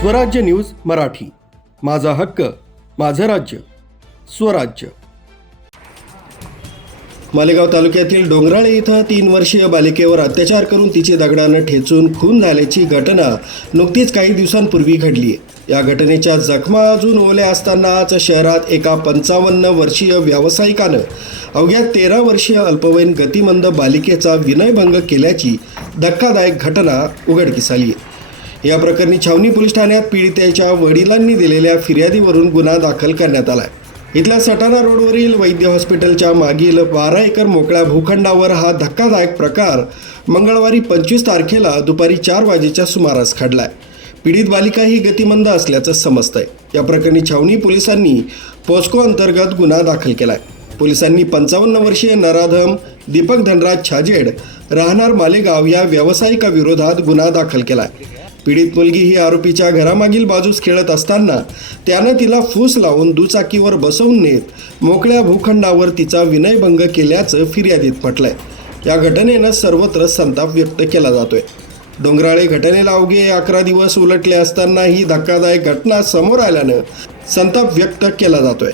स्वराज्य न्यूज मराठी, माझा हक्क माझं राज्य स्वराज्य। मालेगाव तालुक्यातील डोंगराळे इथं 3 वर्षीय बालिकेवर अत्याचार करून तिची दगडानं ठेचून खून झाल्याची घटना नुकतीच काही दिवसांपूर्वी घडली आहे। या घटनेच्या जखमा अजून ओल्या असताना आज शहरात एका 55 वर्षीय व्यावसायिकानं अवघ्या 13 वर्षीय अल्पवयीन गतिमंद बालिकेचा विनयभंग केल्याची धक्कादायक घटना उघडकीस आली आहे। या प्रकरणी छावणी पोलीस ठाण्यात पीडितेच्या वडिलांनी दिलेल्या फिर्यादीवरून गुन्हा दाखल करण्यात आला आहे। इथल्या सटाणा रोडवरील वैद्य हॉस्पिटलच्या मागील 12 एकर मोकळ्या भूखंडावर हा धक्कादायक प्रकार मंगळवारी 25 तारखेला दुपारी 4 वाजेच्या सुमारास घडला आहे। पीडित बालिका ही गतिमंद असल्याचं समजतंय। या प्रकरणी छावणी पोलिसांनी पोस्को अंतर्गत गुन्हा दाखल केला आहे। पोलिसांनी 55 वर्षीय नराधम दीपक धनराज छाजेड राहणार मालेगाव या व्यावसायिकाविरोधात गुन्हा दाखल केला आहे। पीडित मुलगी ही आरोपीच्या घरामागील बाजूस खेळत असताना त्यानं तिला फूस लावून दुचाकीवर बसवून नेत मोकळ्या भूखंडावर तिचा विनयभंग केल्याचं फिर्यादीत म्हटलंय। या घटनेनं सर्वत्र संताप व्यक्त केला जातोय। डोंगराळे घटनेला अवघे 11 दिवस उलटले असताना ही धक्कादायक घटना समोर आल्यानं संताप व्यक्त केला जातोय।